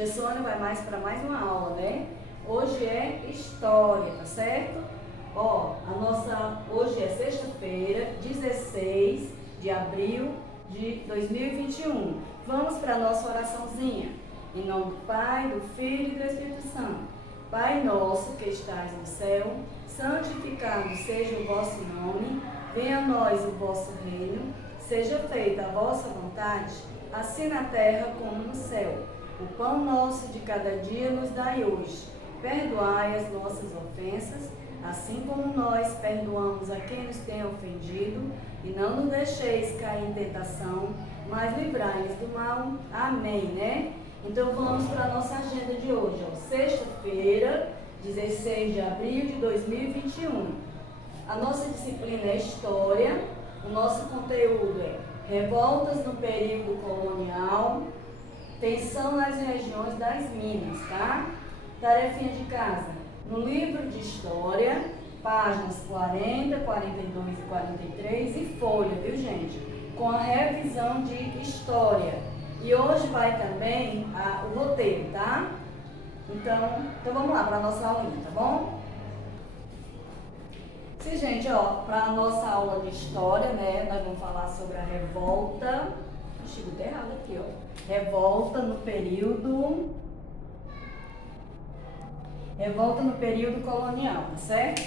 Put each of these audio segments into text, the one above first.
Tia Sônia vai para mais uma aula, né? Hoje é História, tá certo? Ó, hoje é sexta-feira, 16 de abril de 2021. Vamos para a nossa oraçãozinha. Em nome do Pai, do Filho e do Espírito Santo. Pai nosso que estais no céu, santificado seja o vosso nome, venha a nós o vosso reino, seja feita a vossa vontade, assim na terra como no céu. O pão nosso de cada dia nos dai hoje. Perdoai as nossas ofensas, assim como nós perdoamos a quem nos tem ofendido, e não nos deixeis cair em tentação, mas livrai-nos do mal. Amém, né? Então vamos para a nossa agenda de hoje, ó. Sexta-feira, 16 de abril de 2021. A nossa disciplina é História, o nosso conteúdo é Revoltas no período colonial, Tensão nas regiões das Minas, tá? Tarefinha de casa. No livro de História, páginas 40, 42 e 43 e folha, viu, gente? Com a revisão de História. E hoje vai também o roteiro, tá? Então vamos lá para a nossa aulinha, tá bom? Sim, gente, ó, para a nossa aula de História, né, nós vamos falar sobre a revolta. Ixi, botei errado aqui, ó. Revolta no período colonial, tá certo?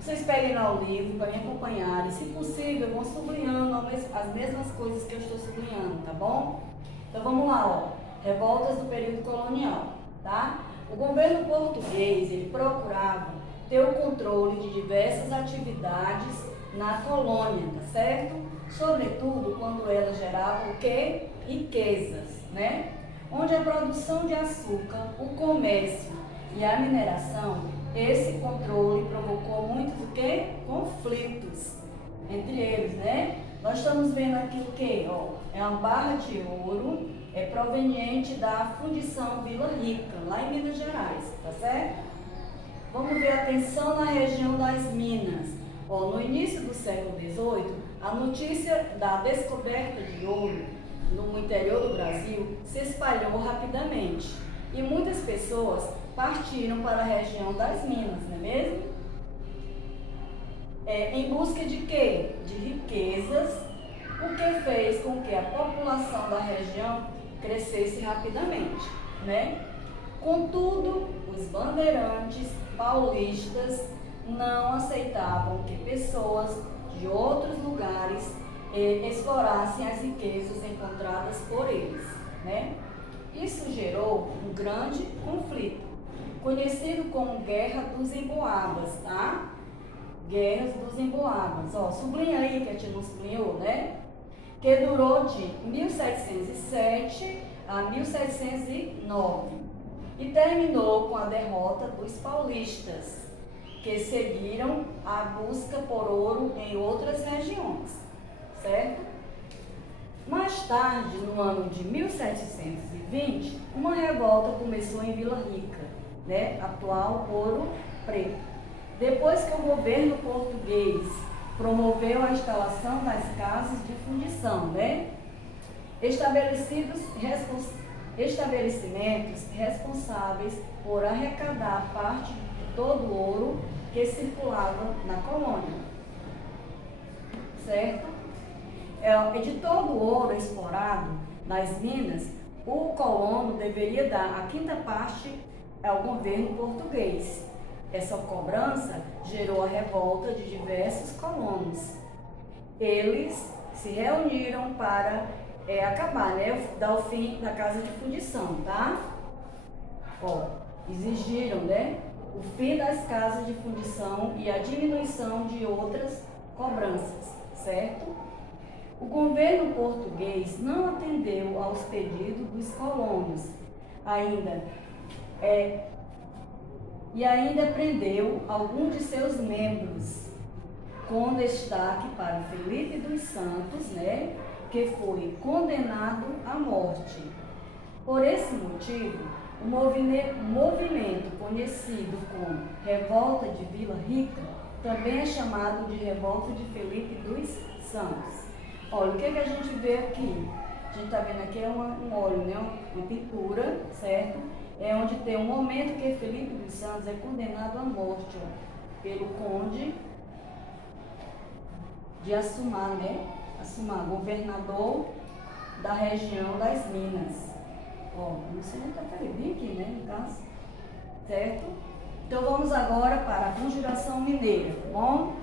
Vocês peguem lá o livro para me acompanhar e, se possível, vão sublinhando as mesmas coisas que eu estou sublinhando, tá bom? Então vamos lá, ó. Revoltas do período colonial, tá? O governo português, ele procurava ter o controle de diversas atividades na colônia, tá certo? Sobretudo quando ela gerava o quê? Riquezas, né? Onde a produção de açúcar, o comércio e a mineração, esse controle provocou muitos o quê? Conflitos entre eles, né? Nós estamos vendo aqui o quê? Ó, é uma barra de ouro, proveniente da fundição Vila Rica, lá em Minas Gerais, tá certo? Vamos ver a tensão na região das Minas. Ó, no início do século XVIII, a notícia da descoberta de ouro no interior do Brasil se espalhou rapidamente e muitas pessoas partiram para a região das Minas, não é mesmo? Em busca de quê? De riquezas, o que fez com que a população da região crescesse rapidamente, né? Contudo, os bandeirantes paulistas não aceitavam que pessoas de outros lugares explorassem as riquezas encontradas por eles, né? Isso gerou um grande conflito, conhecido como Guerra dos Emboabas, tá? Guerras dos Emboabas, ó, sublinha aí que a tia não sublinhou, né? Que durou de 1707 a 1709 e terminou com a derrota dos paulistas, que seguiram a busca por ouro em outras regiões, certo? Mais tarde, no ano de 1720, uma revolta começou em Vila Rica, né, atual Ouro Preto. Depois que o governo português promoveu a instalação das casas de fundição, né, estabelecimentos responsáveis por arrecadar parte de todo o ouro que circulava na colônia, certo? De todo o ouro explorado nas minas, o colono deveria dar a quinta parte ao governo português. Essa cobrança gerou a revolta de diversos colonos. Eles se reuniram para acabar, né, dar o fim da casa de fundição, tá? Ó, exigiram, né, o fim das casas de fundição e a diminuição de outras cobranças, certo? O governo português não atendeu aos pedidos dos colonos, ainda prendeu alguns de seus membros, com destaque para Felipe dos Santos, né, que foi condenado à morte. Por esse motivo, o movimento conhecido como Revolta de Vila Rica também é chamado de Revolta de Felipe dos Santos. Olha, o que a gente vê aqui? A gente está vendo aqui um óleo, né? Uma pintura, certo? É onde tem um momento que Felipe dos Santos é condenado à morte, ó, pelo conde de Assumar, né? Assumar, governador da região das Minas. Ó, não sei nem que eu bem aqui, né? No caso, certo? Então vamos agora para a conjuração mineira, tá bom?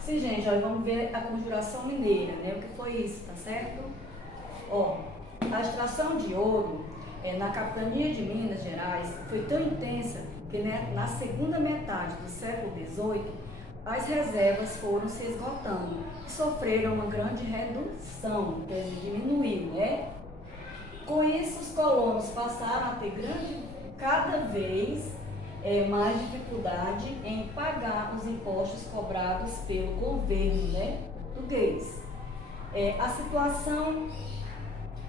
Sim, gente, ó, vamos ver a conjuração mineira, né? O que foi isso, tá certo? Ó, a extração de ouro na capitania de Minas Gerais foi tão intensa que, né, na segunda metade do século XVIII, as reservas foram se esgotando e sofreram uma grande redução, quer dizer, diminuiu, né? Com isso, os colonos passaram a ter cada vez mais dificuldade em pagar os impostos cobrados pelo governo, né, português. A situação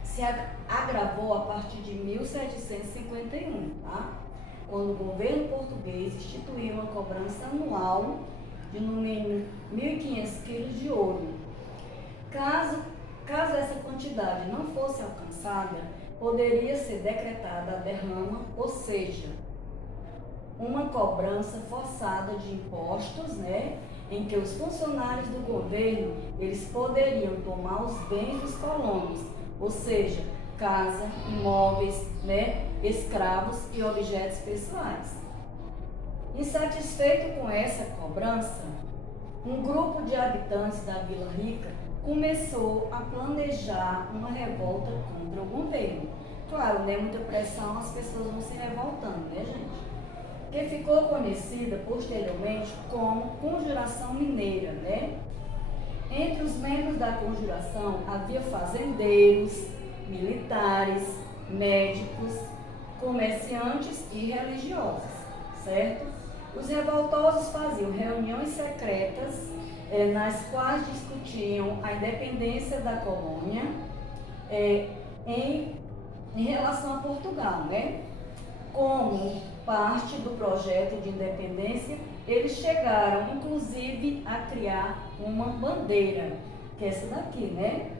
se agravou a partir de 1751, tá? Quando o governo português instituiu uma cobrança anual de no mínimo 1.500 quilos de ouro. Caso essa quantidade não fosse alcançada, poderia ser decretada a derrama, ou seja, uma cobrança forçada de impostos, né, em que os funcionários do governo eles poderiam tomar os bens dos colonos, ou seja, casa, imóveis, né, escravos e objetos pessoais. Insatisfeito com essa cobrança, um grupo de habitantes da Vila Rica começou a planejar uma revolta contra o governo. Claro, né, muita pressão, as pessoas vão se revoltando, né, gente? Que ficou conhecida posteriormente como Conjuração Mineira, né? Entre os membros da conjuração havia fazendeiros, militares, médicos, comerciantes e religiosos, certo? Os revoltosos faziam reuniões secretas nas quais discutiam a independência da colônia em relação a Portugal, né? Como parte do projeto de independência, eles chegaram, inclusive, a criar uma bandeira, que é essa daqui, né?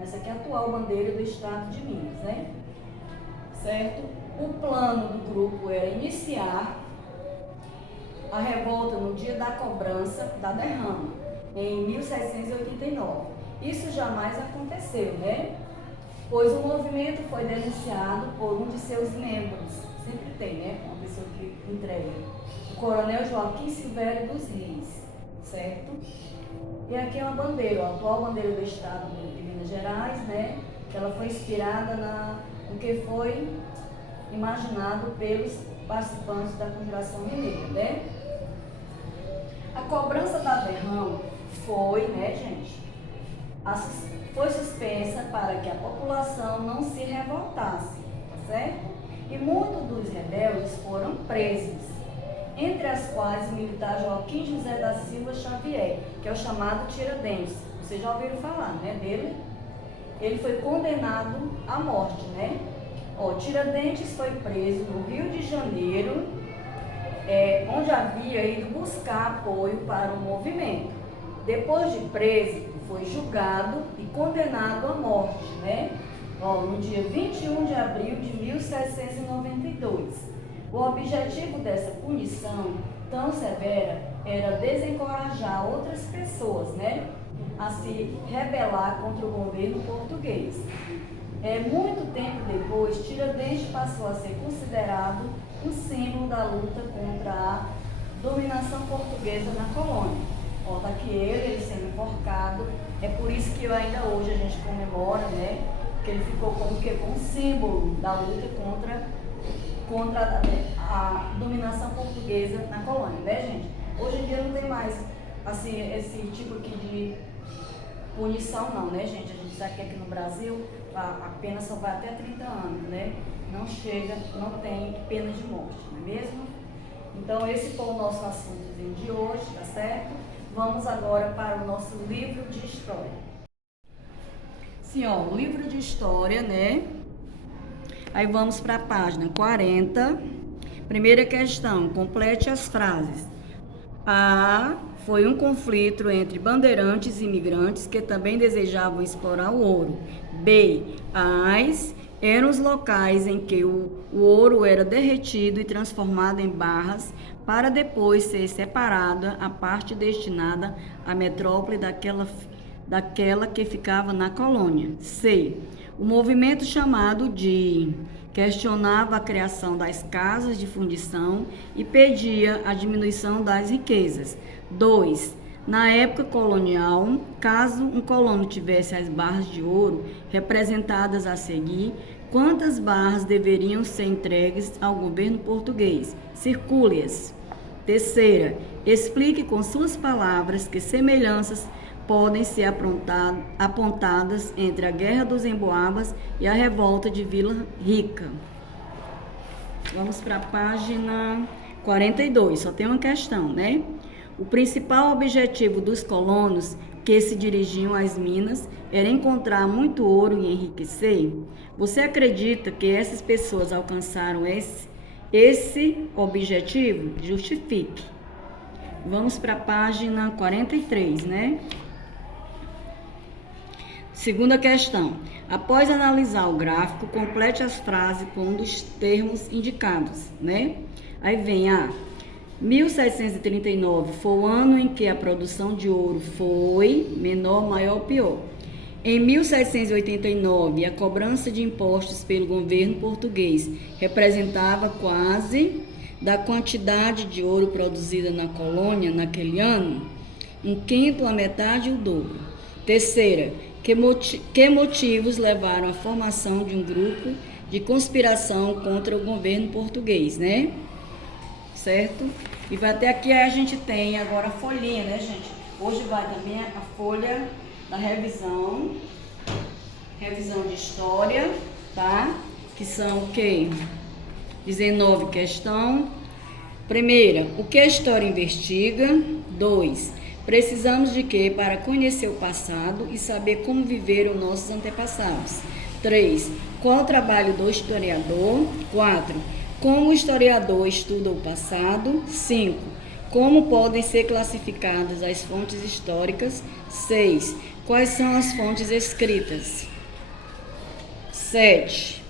Essa aqui é a atual bandeira do estado de Minas, né? Certo? O plano do grupo era iniciar a revolta no dia da cobrança da derrama, em 1789. Isso jamais aconteceu, né? Pois o movimento foi denunciado por um de seus membros. Sempre tem, né? Uma pessoa que entrega. O coronel Joaquim Silvério dos Reis, certo? E aqui é uma bandeira, a atual bandeira do estado de Minas Gerais, né? Que ela foi inspirada no que foi imaginado pelos participantes da Conjuração Mineira, né? A cobrança da derrama foi, né, gente? Foi suspensa para que a população não se revoltasse, tá certo? E muitos dos rebeldes foram presos, entre as quais o militar Joaquim José da Silva Xavier, que é o chamado Tiradentes. Vocês já ouviram falar, né, dele? Ele foi condenado à morte, né? Tiradentes foi preso no Rio de Janeiro, onde havia ido buscar apoio para o movimento. Depois de preso, foi julgado e condenado à morte, né? No dia 21 de abril de 1792. O objetivo dessa punição tão severa era desencorajar outras pessoas, né, a se rebelar contra o governo português. Muito tempo depois, Tiradentes passou a ser considerado um símbolo da luta contra a dominação portuguesa na colônia. Tá aqui ele sendo enforcado. É por isso que ainda hoje a gente comemora, né? Que ele ficou como um símbolo da luta contra a dominação portuguesa na colônia, né, gente? Hoje em dia não tem mais, assim, esse tipo aqui de punição, não, né, gente? A gente sabe que aqui no Brasil a pena só vai até 30 anos, né? Não chega, não tem pena de morte, não é mesmo? Então, esse foi o nosso assunto de hoje, tá certo? Vamos agora para o nosso livro de história. Sim, o livro de história, né? Aí vamos para a página 40. Primeira questão, complete as frases. A foi um conflito entre bandeirantes e imigrantes que também desejavam explorar o ouro. B. As eram os locais em que o ouro era derretido e transformado em barras para depois ser separada a parte destinada à metrópole daquela que ficava na colônia. C. O movimento chamado de questionava a criação das casas de fundição e pedia a diminuição das riquezas. 2. Na época colonial, caso um colono tivesse as barras de ouro representadas a seguir, quantas barras deveriam ser entregues ao governo português? Circule-as. Terceira, explique com suas palavras que semelhanças podem ser apontadas entre a Guerra dos Emboabas e a Revolta de Vila Rica. Vamos para a página 42, só tem uma questão, né? O principal objetivo dos colonos que se dirigiam às minas era encontrar muito ouro e enriquecer? Você acredita que essas pessoas alcançaram esse objetivo? Justifique. Vamos para a página 43, né? Segunda questão. Após analisar o gráfico, complete as frases com um dos termos indicados, né? Aí vem a 1739 foi o ano em que a produção de ouro foi menor, maior ou pior. Em 1789, a cobrança de impostos pelo governo português representava quase da quantidade de ouro produzida na colônia naquele ano, um quinto, a metade e o dobro. Terceira, que motivos levaram à formação de um grupo de conspiração contra o governo português, né? Certo? E vai até aqui, a gente tem agora a folhinha, né, gente? Hoje vai também a folha da revisão de história, tá? Que são o quê? 19 questão. Primeira, o que a história investiga? 2. Precisamos de quê para conhecer o passado e saber como viveram nossos antepassados? 3. Qual o trabalho do historiador? 4. Como o historiador estuda o passado? 5. Como podem ser classificadas as fontes históricas? 6. Quais são as fontes escritas? 7.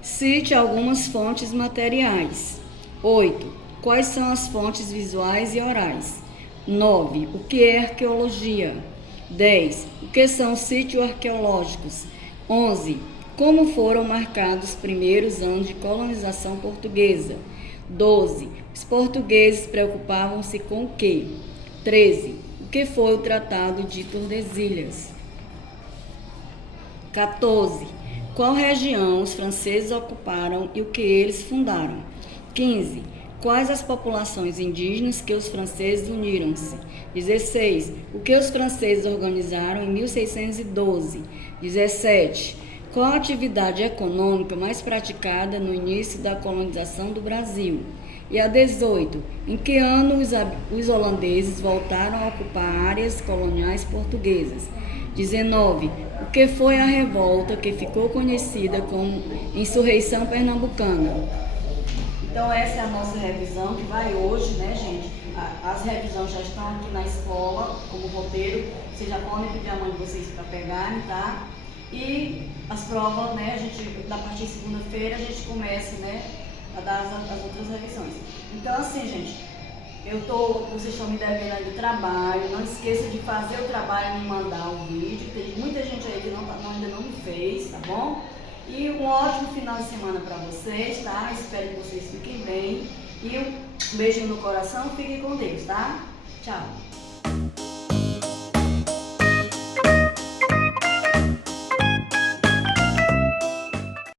Cite algumas fontes materiais. 8. Quais são as fontes visuais e orais? 9. O que é arqueologia? 10. O que são sítios arqueológicos? 11. Como foram marcados os primeiros anos de colonização portuguesa? 12. Os portugueses preocupavam-se com o quê? 13. O que foi o Tratado de Tordesilhas? 14. Qual região os franceses ocuparam e o que eles fundaram? 15. Quais as populações indígenas que os franceses uniram-se? 16. O que os franceses organizaram em 1612? 17. Qual a atividade econômica mais praticada no início da colonização do Brasil? E a 18. Em que ano os holandeses voltaram a ocupar áreas coloniais portuguesas? 19. O que foi a revolta que ficou conhecida como Insurreição Pernambucana? Então essa é a nossa revisão que vai hoje, né, gente? As revisões já estão aqui na escola, como roteiro. Vocês já podem pedir a mãe de vocês para pegarem, tá? E as provas, né, a partir de segunda-feira a gente começa, né, a dar as outras revisões. Então assim, gente, vocês estão me devendo aí do trabalho. Não esqueça de fazer o trabalho e me mandar o vídeo. Tem muita gente aí que ainda não me fez, tá bom? E um ótimo final de semana para vocês, tá? Espero que vocês fiquem bem. E um beijinho no coração, fiquem com Deus, tá? Tchau!